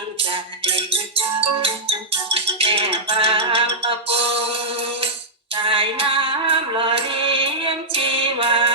าจแม่บางประปงสายน้ำหล่อเลี้ยงชีวา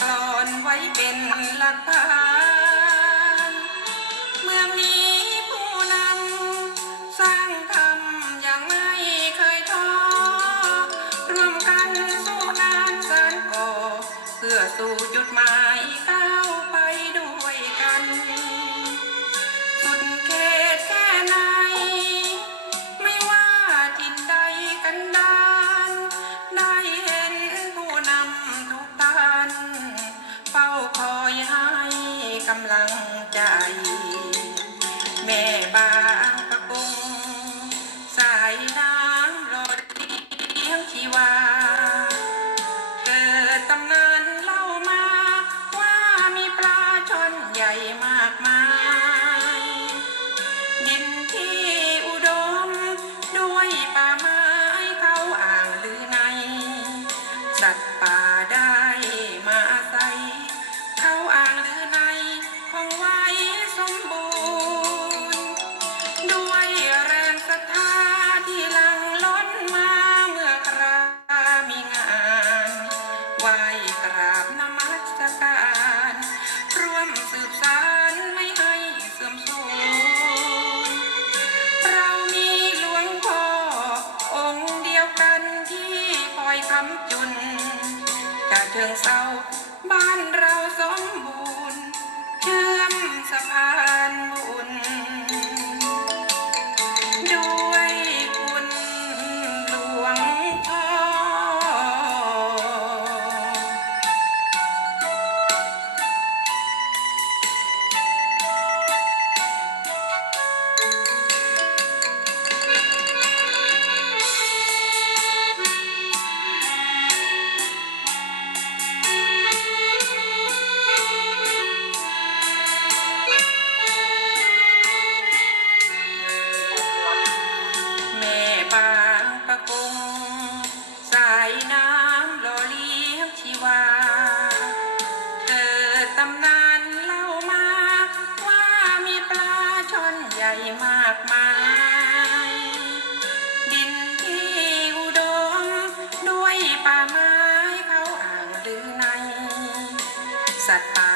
กรอนไว้เป็นหลักฐานำลังใจ แม่บางประกง สายน้ำหลอดเลี้ยงชีวา เกิดตำนานเล่ามาว่ามีปลาช่อนใหญ่มากมาย ดินที่อุดมด้วยป่าไม้เขาอ่างหรือใน สัตว์ป่าได้ามจุนจากเชิงเซาบ้านเราสมบูรณ์ เชื่อมสะพานบุญ exactamente.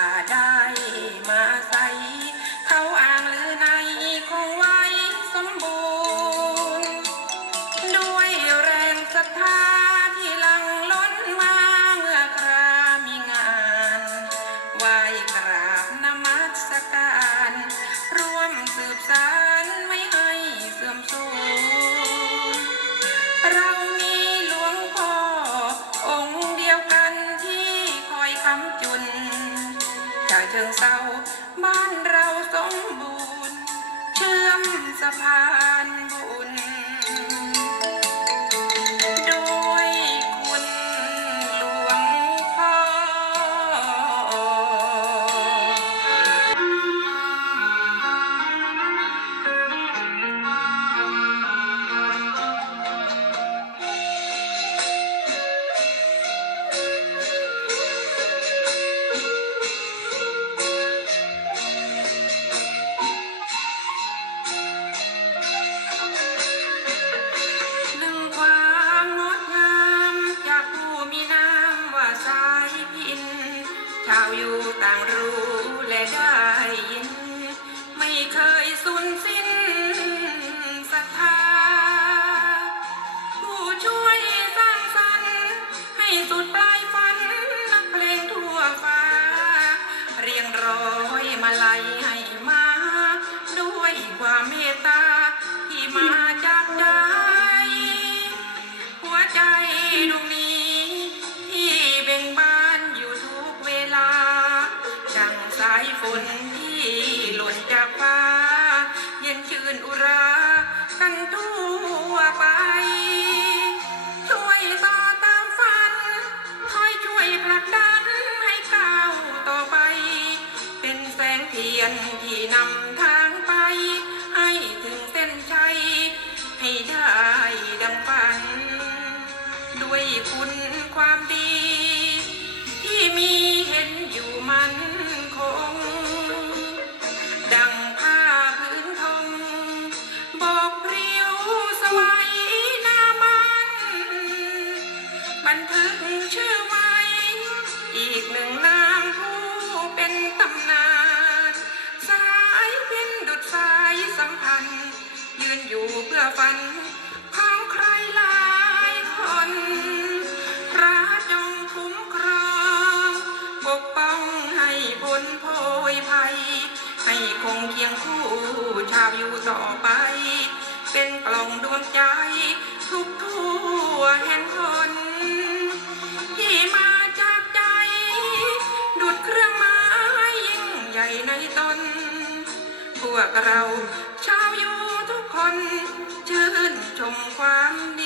ศร้าบ้านเราสมบูรณ์ เชื่อมสะพานู่เพื่อฝันของใครหลายคน พระจงคุ้มครอง ปกป้องให้พ้นโพยภัย ให้คงเคียงคู่ชาวอยู่ต่อไป เป็นกล่องดวงใจ ทุกทั่วแห่งคน ที่มาจากใจ ดุดเครื่องไม้ยิ่งใหญ่ในตน พวกเรา นชื่นชมความดี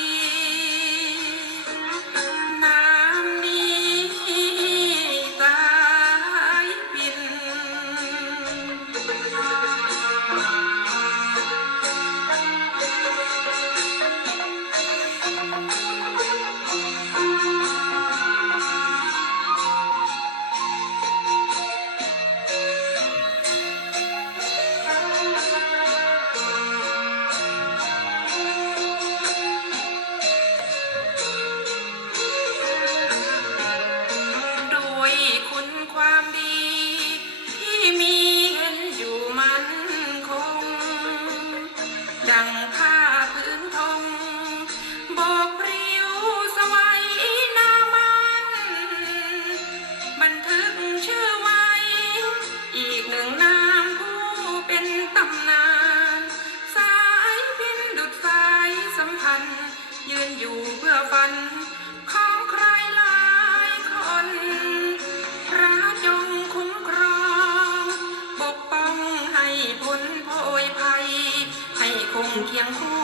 เคียงคู่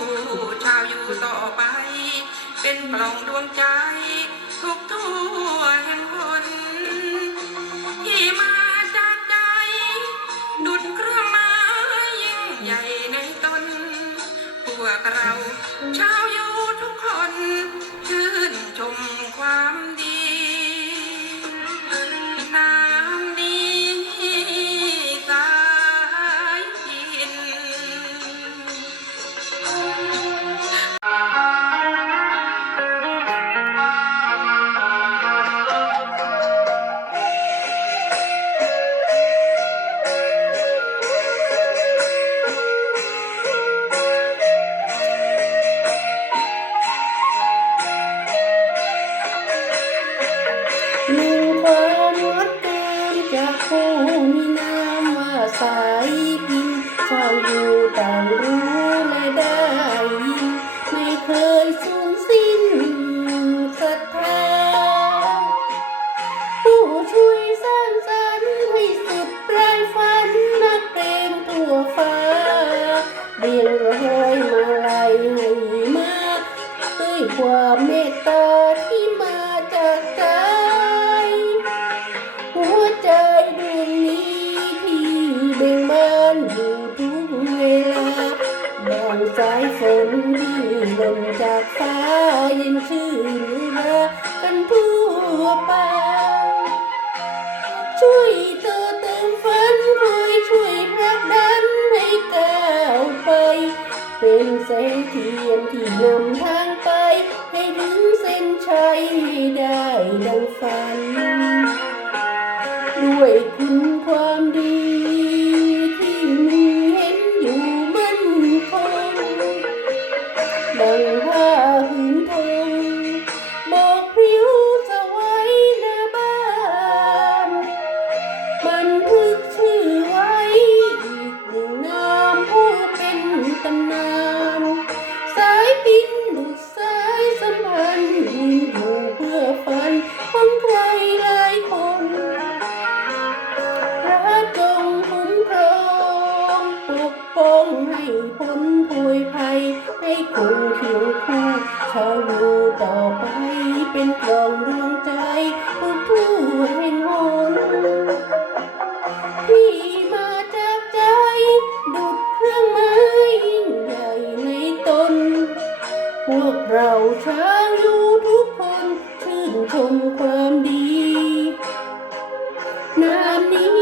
ชาวอยู่ต่อไป เป็นปล่องดวงใจ หนึ่งความงดงามจากผู้มีนามว่าสายพินเฝ้าอยู่ต่างรู้ แสงเทียนที่นำทางไป ให้ถึงเส้นชัยได้ดังฝัน ด้วยคุณ พวกเราชาวยูทุกคนชื่นชมความดี น้ำนี้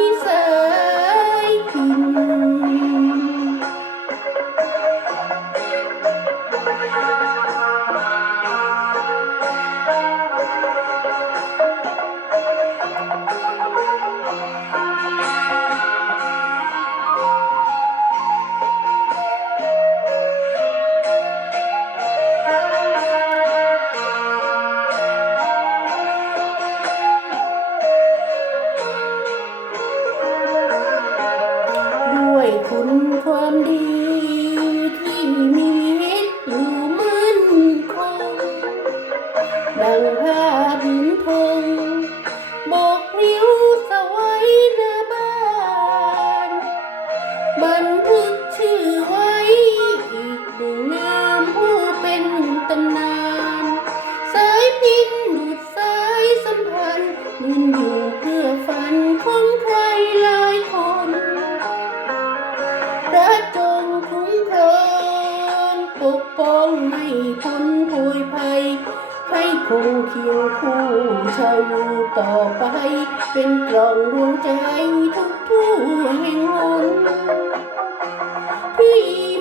Wee!